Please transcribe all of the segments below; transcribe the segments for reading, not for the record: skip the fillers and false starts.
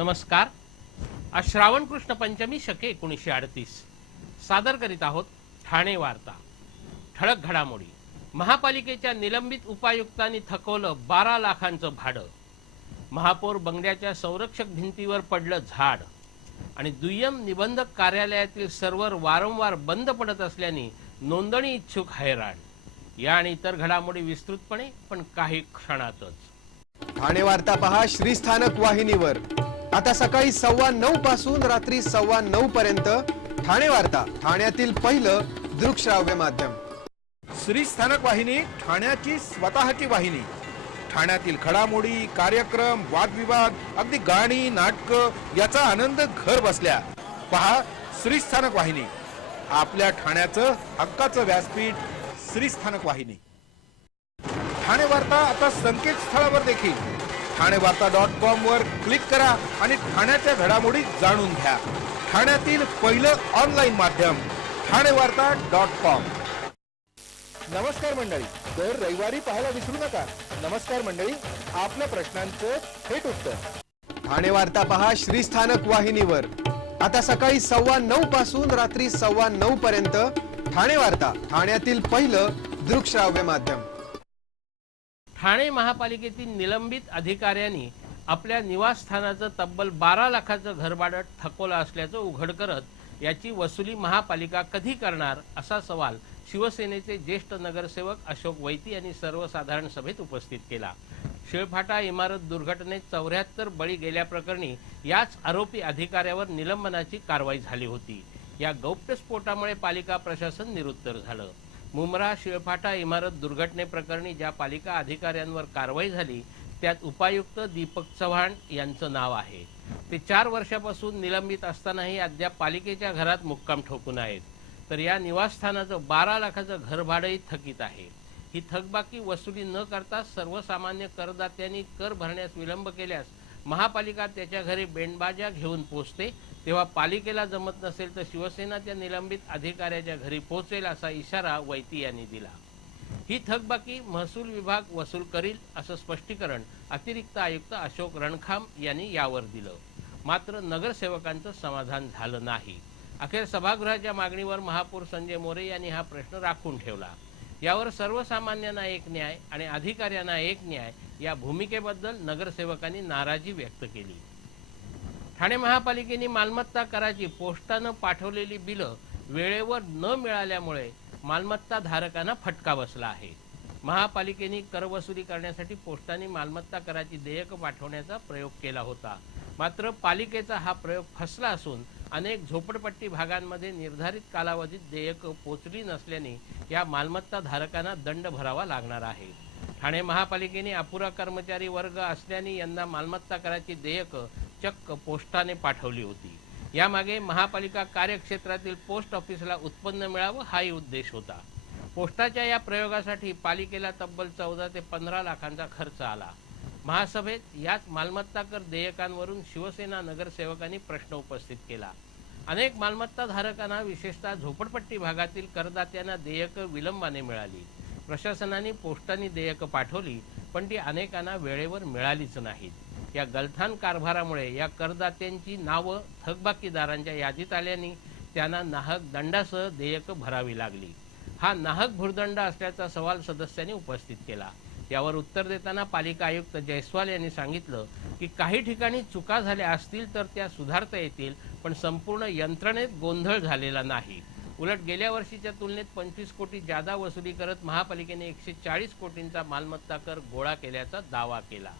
नमस्कार. आज श्रावण कृष्ण पंचमी शके 1938 सादर करीत आहोत ठाणे वार्ता. ठळक घडामोडी. महापालिकेच्या निलंबित उपायुक्तांनी थकवलं 12 लाखांचं भाडं. महापौर बंगल्याच्या संरक्षक भिंतीवर पडलं झाड. आणि दुय्यम निबंधक कार्यालयातील सर्व्हर वारंवार बंद पडत असल्याने नोंदणी इच्छुक हैराण. या आणि इतर घडामोडी विस्तृतपणे पण काही क्षणातच. ठाणे वार्ता पहा श्रीस्थानक वाहिनीवर. आता सकाळी 9:15 पासून रात्री 9:15 पर्यंत ठाणे वार्ता, ठाण्यातील पहिलं दृकश्राव्य माध्यम. श्रीस्थानक वाहिनी ठाण्याची स्वतःची वाहिनी. ठाण्यातील घडामोडी, कार्यक्रम, वादविवाद, अगदी गाणी, नाटक याचा आनंद घर बसल्या. पहा श्रीस्थानक वाहिनी, आपल्या ठाण्याचं हक्काचं व्यासपीठ. श्रीस्थानक वाहिनी. ठाणे वार्ता आता संकेतस्थळावर देखील ठाणेवार्ता.com वर क्लिक करा आणि ठाण्याच्या घडामोडी जाणून घ्या. ठाण्यातील पहिलं ऑनलाईन माध्यम ठाणेवार्ता.com. नमस्कार मंडळी, दर रविवारी पाहायला विसरू नका. नमस्कार मंडळी, आपल्या प्रश्नांचं थेट उत्तर. ठाणे वार्ता पहा श्रीस्थानक वाहिनीवर. आता सकाळी 9:15 पासून रात्री 9:15 पर्यंत ठाणे वार्ता, ठाण्यातील पहिलं दृकश्राव्य माध्यम. ठाणे महापालिकेतील निलंबित अधिकाऱ्यांनी आपल्या निवासस्थानाचं तब्बल 12 लाखाचं घरभाडं थकवलं असल्याचं उघड करत याची वसुली महापालिका कधी करणार असा सवाल शिवसेनेचे ज्येष्ठ नगरसेवक अशोक वैती यांनी सर्वसाधारण सभेत उपस्थित केला. शिळफाटा इमारत दुर्घटनेत 74 बळी गेल्याप्रकरणी याच आरोपी अधिकाऱ्यावर निलंबनाची कारवाई झाली होती. या गौप्यस्फोटामुळे पालिका प्रशासन निरुत्तर झालं. मुंब्रा शिळफाटा इमारत दुर्घटनेप्रकरणी ज्या पालिका अधिकाऱ्यांवर कारवाई झाली त्यात उपायुक्त दीपक चव्हाण यांचं नाव आहे. ते 4 वर्षापासून निलंबित असतानाही अद्याप पालिकेच्या घरात मुक्काम ठोकून आहेत. तर या निवासस्थानाचं 12 लाखाचं घरभाडंही थकीत आहे. ही थकबाकी वसुली न करता सर्वसामान्य करदात्यांनी कर भरण्यास विलंब केल्यास महापालिका त्याच्या घरी बेंडबाजा घेऊन पोहोचते. तेव्हा पालिकेला जमत नसेल तर शिवसेना त्या निलंबित अधिकाऱ्याच्या घरी पोहोचेल असा इशारा वैती यांनी दिला. ही थकबाकी महसूल विभाग वसूल करील असं स्पष्टीकरण अतिरिक्त आयुक्त अशोक रणखाम यांनी यावर दिलं. मात्र नगरसेवकांचं समाधान झालं नाही. अखेर सभागृहाच्या मागणीवर महापौर संजय मोरे यांनी हा प्रश्न राखून ठेवला. यावर सर्वसामान्यांना एक न्याय आणि अधिकाऱ्यांना एक न्याय या भूमिकेबद्दल नगरसेवकांनी नाराजी व्यक्त केली. ठाणे महापालिकेने मालमत्ता कराची पोस्टानं पाठवलेली बिलं वेळेवर न मिळाल्यामुळे मालमत्ता धारकांना फटका बसला आहे. महापालिकेने कर वसुली करण्यासाठी पोस्टाने मालमत्ता कराची देयक पाठवण्याचा प्रयोग केला होता. मात्र पालिकेचा हा प्रयोग फसला असून अनेक झोपडपट्टी भागांमध्ये निर्धारित कालावधीत देयक पोचली नसल्याने या मालमत्ता धारकांना दंड भरावा लागणार आहे. ठाणे महापालिकेने अपुरा कर्मचारी वर्ग असल्याने यंदा मालमत्ता कराची देयक चक्क पोस्टाने पाठवली होती. यामागे महापालिका कार्यक्षेत्रातील पोस्ट ऑफिसला उत्पन्न मिळावं हाही उद्देश होता. पोस्टाच्या या प्रयोगासाठी पालिकेला तब्बल 14 ते 15 लाखांचा खर्च आला. महासभेत याच मालमत्ता कर देयकांवरून शिवसेना नगरसेवकांनी प्रश्न उपस्थित केला. अनेक मालमत्ता धारकांना विशेषतः झोपडपट्टी भागातील करदात्यांना देयक विलंबाने मिळाली. प्रशासनाने पोस्टाने देयक पाठवली पण ती अनेकांना वेळेवर मिळालीच नाहीत. या गलथान कारभारामुळे या करदात्यांची नावं थकबाकीदारांच्या यादीत आल्याने त्यांना नाहक दंडासह देयक भरावी लागली. हा नाहक भुर्दंड असल्याचा सवाल सदस्यांनी उपस्थित केला. यावर उत्तर देताना पालिका आयुक्त जयस्वाल यांनी सांगितलं की काही ठिकाणी चुका झाल्या असतील तर त्या सुधारता येतील पण संपूर्ण यंत्रणेत गोंधळ झालेला नाही. उलट गेल्या वर्षीच्या तुलनेत 25 कोटी जादा वसुली करत महापालिकेने 140 कोटींचा मालमत्ता कर गोळा केल्याचा दावा केला.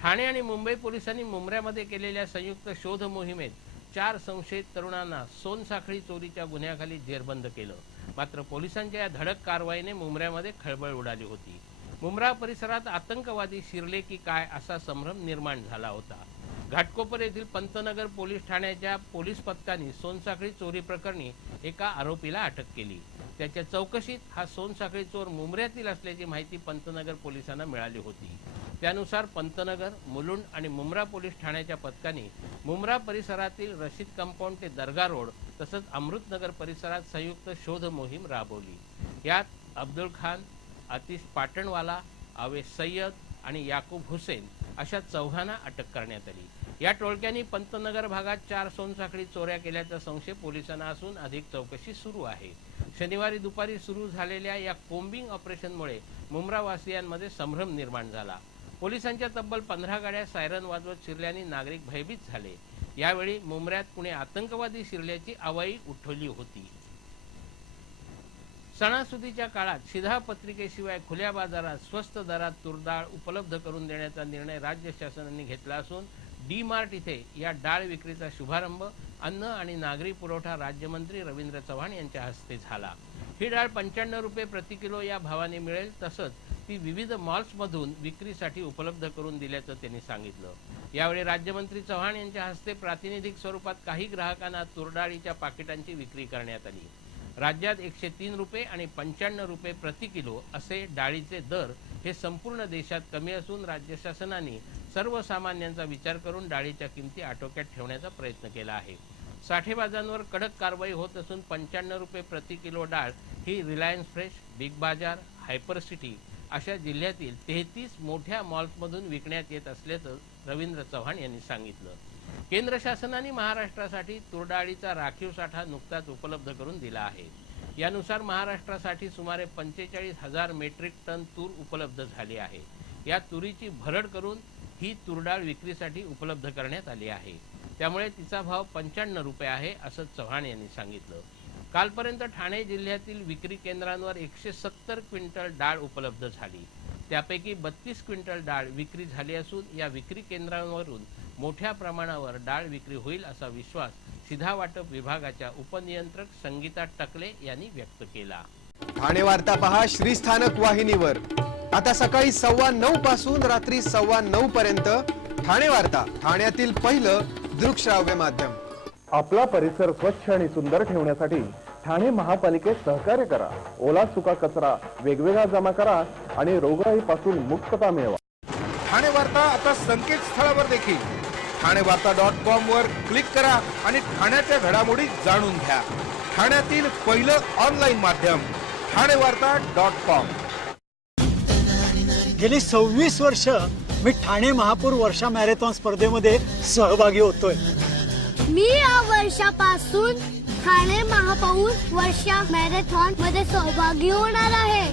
ठाणे आणि मुंबई पोलिसांनी मुंब्र्यामध्ये केलेल्या संयुक्त शोध मोहिमेत 4 संशयित तरुणांना सोनसाखळी चोरीच्या गुन्ह्याखाली जेरबंद केलं. मात्र पोलिसांच्या या धडक कारवाईने मुंब्र्यामध्ये खळबळ उडाली होती. मुंब्रा परिसरात आतंकवादी शिरले की काय असा संभ्रम निर्माण झाला होता. घाटकोपर येथील पंतनगर पोलीस ठाण्याच्या पोलीस पथकाने सोनसाखळी चोरी प्रकरणी एका आरोपीला अटक केली. त्याच्या चौकशीत हा सोनसाखळी चोर मुंब्र्यातील असल्याची माहिती पंतनगर पोलिसांना मिळाली होती. त्यानुसार पंतनगर, मुलुंड आणि मुंब्रा पोलीस ठाण्याच्या पथकाने मुंब्रा परिसरातील रशीद कंपाऊंड ते दर्गा रोड तसंच अमृतनगर परिसरात संयुक्त शोध मोहीम राबवली. यात अब्दुल खान, आतिश पाटणवाला, अवेश सय्यद आणि याकूब हुसेन अशा चौघांना अटक करण्यात आली. या टोळक्यांनी पंतनगर भागात 4 सोनसाखळी चोऱ्या केल्याचा संशय पोलिसांना असून अधिक चौकशी सुरू आहे. शनिवारी दुपारी सुरू झालेल्या या कोम्बिंग ऑपरेशनमुळे मुंब्रावासियांमध्ये संभ्रम निर्माण झाला. पोलिसांच्या तब्बल 15 गाड्या सायरन वाजवत शिरल्याने नागरिक भयभीत झाले. यावेळी मुंब्र्यात कुणी आतंकवादी शिरल्याची अवाई उठवली होती. सणासुदीच्या काळात शिधापत्रिकेशिवाय खुल्या बाजारात स्वस्त दरात तूरडाळ उपलब्ध करून देण्याचा निर्णय राज्य शासनाने घेतला असून डी मार्ट इथे या डाळ विक्रीचा शुभारंभ अन्न आणि नागरी पुरवठा राज्यमंत्री रवींद्र चव्हाण यांच्या हस्ते झाला. ही डाळ 95 रुपये प्रति किलो या भावाने मिळेल. तसंच ती विविध मॉल्समधून विक्रीसाठी उपलब्ध करून दिल्याचं त्यांनी सांगितलं. यावेळी राज्यमंत्री चव्हाण यांच्या हस्ते प्रातिनिधिक स्वरूपात काही ग्राहकांना तूरडाळीच्या पाकिटांची विक्री करण्यात आली. राज्यात 103 रुपये आणि 95 रुपये प्रति किलो असे डाळीचे दर हे संपूर्ण देशात कमी असून राज्य शासनाने सर्वसामान्यांचा विचार करून डाळीच्या किमती आटोक्यात ठेवण्याचा प्रयत्न केला आहे. साठेबाजांवर कडक कारवाई होत असून 95 रुपये प्रति किलो डाळ ही रिलायन्स फ्रेश, बिग बाजार, हायपर सिटी अशा जिल्ह्यातील 33 मोठ्या मॉल्समधून विकण्यात येत असल्याचं रवींद्र चव्हाण यांनी सांगितलं. केंद्र शासनाने महाराष्ट्रासाठी तूरडाळीचा राखीव साठा नुकताच उपलब्ध करून दिला आहे. यानुसार महाराष्ट्रासाठी सुमारे 45,000 मेट्रिक टन तूर उपलब्ध झाली आहे. या तुरीची भरड करून ही तूरडाळ विक्रीसाठी उपलब्ध करण्यात आली आहे. त्यामुळे तिचा भाव 95 रुपये आहे असं चव्हाण यांनी सांगितलं. कालपर्यंत ठाणे जिल्ह्यातील विक्री केंद्रांवर 170 क्विंटल डाळ उपलब्ध झाली. त्यापैकी 32 क्विंटल डाळ विक्री झाली असून या विक्री केंद्रांवरून मोठ्या प्रमाणावर डाळ विक्री होईल असा विश्वास शिधा वाटप विभागाच्या उपनियंत्रक संगीता टकले यांनी व्यक्त केला. ठाणे वार्ता पहा श्रीस्थानक वाहिनीवर. आता सकाळी 9:15 पासून रात्री 9:15 पर्यंत ठाणे वार्ता, ठाण्यातील पहिलं दृकश्राव्य माध्यम. आपला परिसर स्वच्छ आणि सुंदर ठेवण्यासाठी ठाणे महापालिकेत सहकार्य करा. ओला सुका कचरा वेगवेगळा जमा करा आणि रोगराईपासून मुक्तता मिळवा. ठाणे वार्ता आता संकेतस्थळावर देखील ठाणेवार्ता.com वर क्लिक करा आणि ठाण्याच्या घडामोडी जाणून घ्या. ठाण्यातील पहिलं ऑनलाईन माध्यम ठाणेवार्ता.com. गेली 26 वर्ष मी ठाणे महापौर वर्षा मॅरेथॉन स्पर्धेमध्ये सहभागी होतोय. मी या वर्षापासून ठाणे महापौर वर्षा मॅरेथॉन मध्ये सहभागी होणार आहे.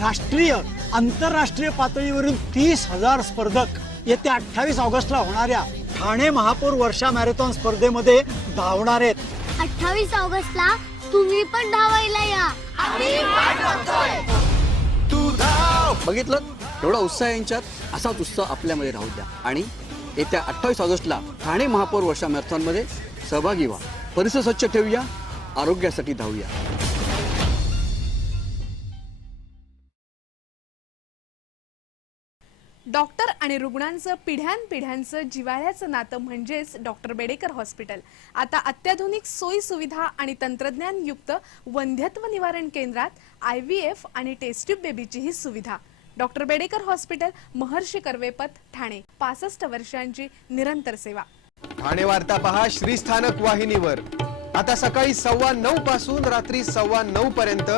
राष्ट्रीय आंतरराष्ट्रीय पातळीवरून 30,000 स्पर्धक येत्या 28 ऑगस्टला होणाऱ्या ठाणे महापौर वर्षा मॅरेथॉन स्पर्धेमध्ये धावणार आहेत. 28 ऑगस्टला तुम्ही पण धावायला या. बघितलं एवढा उत्साह यांच्यात, असाच उत्साह आपल्यामध्ये राहू द्या आणि येत्या 28 ऑगस्टला ठाणे महापौर वर्षा मॅरेथॉनमध्ये सहभागी व्हा. परिसर स्वच्छ ठेवूया, आरोग्यासाठी धावूया. डॉक्टर आणि रुग्णांचं पिढ्यानपिढ्यांचं जिव्हाळ्याचं नातं म्हणजेच डॉक्टर बेडेकर हॉस्पिटल. आता अत्याधुनिक सोयी सुविधा आणि तंत्रज्ञानयुक्त वंध्यत्व निवारण केंद्रात IVF आणि टेस्ट ट्यूब बेबीची ही सुविधा. डॉक्टर बेडेकर हॉस्पिटल, महर्षी कर्वेपथ, ठाणे. 65 वर्षांची निरंतर सेवा. ठाणे वार्ता पहा श्रीस्थानक वाहिनीवर. आता सकाळी 9:15 पासून रात्री 9:15 पर्यंत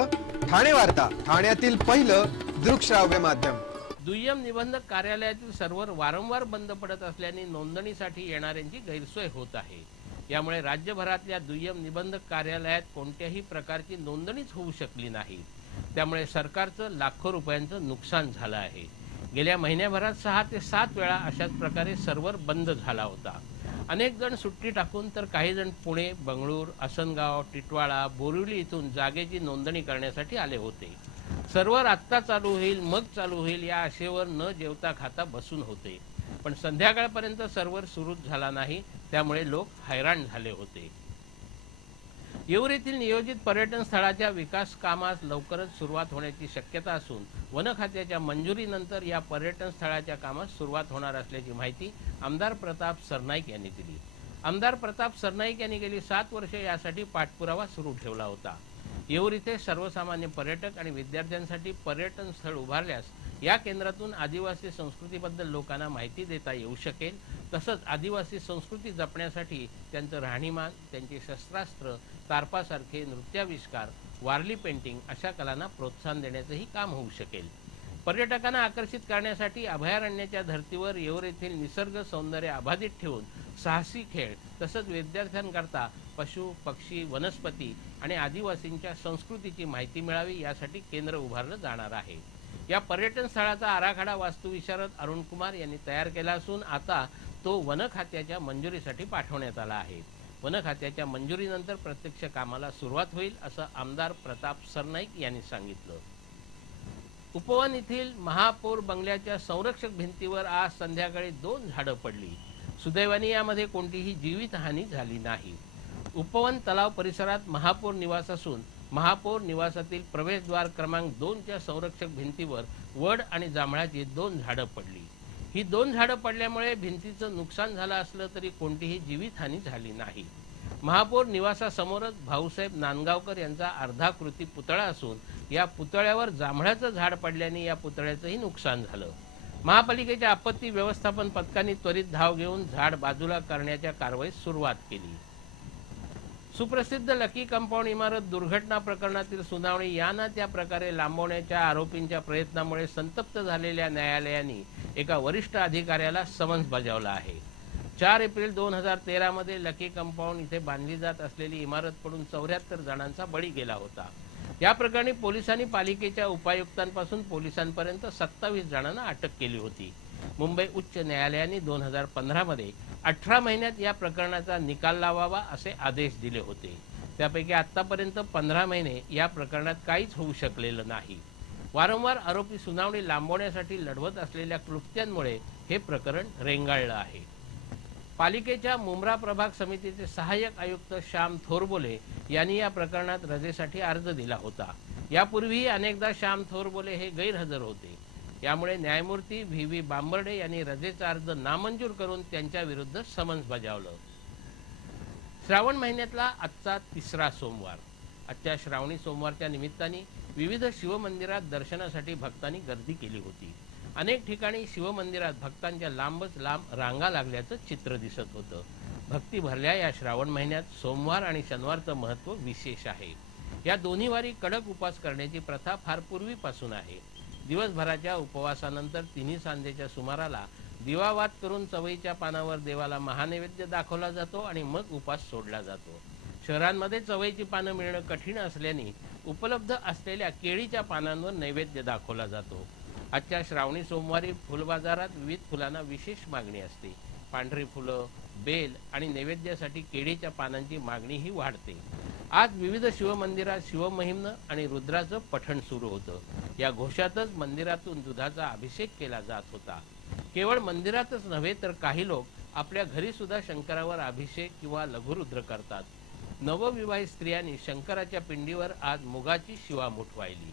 ठाणे वार्ता, ठाण्यातील पहिलं दृकश्राव्य माध्यम. दुय्यम निबंधक कार्यालयातील सर्व्हर वारंवार बंद पडत असल्याने नोंदणीसाठी येणाऱ्यांची गैरसोय होत आहे. यामुळे राज्यभरातल्या दुय्यम निबंधक कार्यालयात कोणत्याही प्रकारची नोंदणीच होऊ शकली नाही. त्यामुळे सरकारचं लाखो रुपयांचं नुकसान झालं आहे. गेल्या महिन्याभरात 6 ते 7 वेळा अशाच प्रकारे सर्व्हर बंद झाला होता. अनेक जण सुट्टी टाकून तर काही जण पुणे, बंगळूर, आसनगाव, टिटवाळा, बोरिवली इथून जागेची नोंदणी करण्यासाठी आले होते. सर्व्हर आत्ता चालू होईल, मग चालू होईल या आशेवर न जेवता खाता बसून होते. पण संध्याकाळपर्यंत सर्व्हर सुरूच झाला नाही. त्यामुळे लोक हैराण झाले होते. येऊर येथील नियोजित पर्यटन स्थळाच्या विकास कामास लवकरच सुरुवात होण्याची शक्यता असून वन खात्याच्या मंजुरीनंतर या पर्यटन स्थळाच्या कामास सुरुवात होणार असल्याची माहिती आमदार प्रताप सरनाईक यांनी दिली. आमदार प्रताप सरनाईक यांनी गेली 7 वर्षे यासाठी पाठपुरावा सुरू ठेवला होता. येऊर इथे सर्वसामान्य पर्यटक आणि विद्यार्थ्यांसाठी पर्यटन स्थळ उभारल्यास या केंद्रातून आदिवासी संस्कृतीबद्दल लोकांना माहिती देता येऊ शकेल. तसंच आदिवासी संस्कृती जपण्यासाठी त्यांचं राहणीमान, त्यांची शस्त्रास्त्र, तारपासारखे नृत्याविष्कार, वारली पेंटिंग अशा कलांना प्रोत्साहन देण्याचंही काम होऊ शकेल. पर्यटकांना आकर्षित करण्यासाठी अभयारण्याच्या धर्तीवर येऊर येथील निसर्ग सौंदर्य अबाधित ठेवून साहसी खेळ तसंच विद्यार्थ्यांकरता पशु पक्षी वनस्पती आणि आदिवासींच्या संस्कृतीची माहिती मिळावी यासाठी केंद्र उभारलं जाणार आहे. या पर्यटन स्थळाचा आराखडा वास्तुविशारद अरुण कुमार यांनी तयार केला असून आता तो वन खात्याच्या मंजुरीसाठी पाठवण्यात आला आहे. वन खात्याच्या मंजुरीनंतर प्रत्यक्ष कामाला सुरुवात होईल असं आमदार प्रताप सरनाईक यांनी सांगितलं. उपवन येथील महापौर बंगल्याच्या संरक्षक भिंतीवर आज संध्याकाळी 2 झाडं पडली. सुदैवाने यामध्ये कोणतीही जीवितहानी झाली नाही. उपवन तलाव परिसरात महापौर निवास असून महापौर निवासातील प्रवेशद्वार क्रमांक 2च्या संरक्षक भिंतीवर वड आणि जांभळाची 2 झाडं पडली. ही 2 झाडं पडल्यामुळे भिंतीचं नुकसान झालं असलं तरी कोणतीही जीवितहानी झाली नाही. महापौर निवासासमोरच भाऊसाहेब नांदगावकर यांचा अर्धाकृती पुतळा असून या पुतळ्यावर जांभळाचं झाड पडल्याने या पुतळ्याचंही नुकसान झालं. महापालिकेच्या आपत्ती व्यवस्थापन पथकाने त्वरित धाव घेऊन झाड बाजूला करण्याच्या कारवाईस सुरुवात केली. सुप्रसिद्ध लकी कंपाऊंड इमारत दुर्घटना प्रकरणातील सुनावणी या ना त्या प्रकारे लांबवण्याच्या आरोपींच्या प्रयत्नामुळे संतप्त झालेल्या न्यायालयाने एका वरिष्ठ अधिकाऱ्याला समन्स बजावला आहे. 4 एप्रिल 2013 मध्ये लकी कंपाऊंड इथे बांधली जात असलेली इमारत पडून 74 जणांचा बळी गेला होता. या प्रकरणी पोलिसांनी पालिकेच्या उपायुक्तांपासून पोलिसांपर्यंत 27 जणांना अटक केली होती. मुंबई उच्च न्यायालयाने 2015 मध्ये 18 महिन्यात या प्रकरणाचा निकाल लावावा असे आदेश दिले होते. त्यापैकी आतापर्यंत 15 महिने या प्रकरणात काहीच होऊ शकलेलं नाही. वारंवार आरोपी सुनावणी लांबवण्यासाठी लढवत असलेल्या कृत्यांमुळे हे प्रकरण रेंगाळलं आहे. पालिकेच्या मुंब्रा प्रभाग समितीचे सहाय्यक आयुक्त श्याम थोरबोले यांनी या प्रकरणात रजेसाठी अर्ज दिला होता. यापूर्वीही अनेकदा श्याम थोरबोले हे गैरहजर होते. यामुळे न्यायमूर्ती व्ही बांबर्डे यांनी रजेचा अर्ज नामंजूर करून त्यांच्या विरुद्ध समन्स बजावलं. श्रावण महिन्यातला आजचा 3रा सोमवार. आजच्या श्रावणी सोमवारच्या निमित्ताने विविध शिवमंदिरात दर्शनासाठी भक्तांनी गर्दी केली होती. अनेक ठिकाणी शिवमंदिरात भक्तांच्या लांबच लांब रांगा लागल्याचं चित्र दिसत होतं. भक्ती भरल्या या श्रावण महिन्यात सोमवार आणि शनिवारचं महत्त्व विशेष आहे. या दोन्ही वारी कडक उपवास करण्याची प्रथा फार पूर्वीपासून आहे. दिवसभराच्या उपवासानंतर तिन्ही सांजेच्या सुमाराला दिवावात करून चवईच्या पानावर देवाला महानैवेद्य दाखवला जातो आणि मग उपवास सोडला जातो. शहरांमध्ये चवईची पानं मिळणं कठीण असल्याने उपलब्ध असलेल्या केळीच्या पानांवर नैवेद्य दाखवला जातो. आजच्या श्रावणी सोमवारी फुलबाजारात विविध फुलांना विशेष मागणी असते. पांढरी फुलं, बेल आणि नैवेद्यासाठी केळीच्या पानांची मागणीही वाढते. आज विविध शिवमंदिरात शिवमहिम्न आणि रुद्राचं पठण सुरू होतं. या घोषातच मंदिरातून दुधाचा अभिषेक केला जात होता. केवळ मंदिरातच नव्हे तर काही लोक आपल्या घरी सुद्धा शंकरावर अभिषेक किंवा लघुरुद्र करतात. नवविवाहित स्त्रियांनी शंकराच्या पिंडीवर आज मुगाची शिवामूठ वाहिली.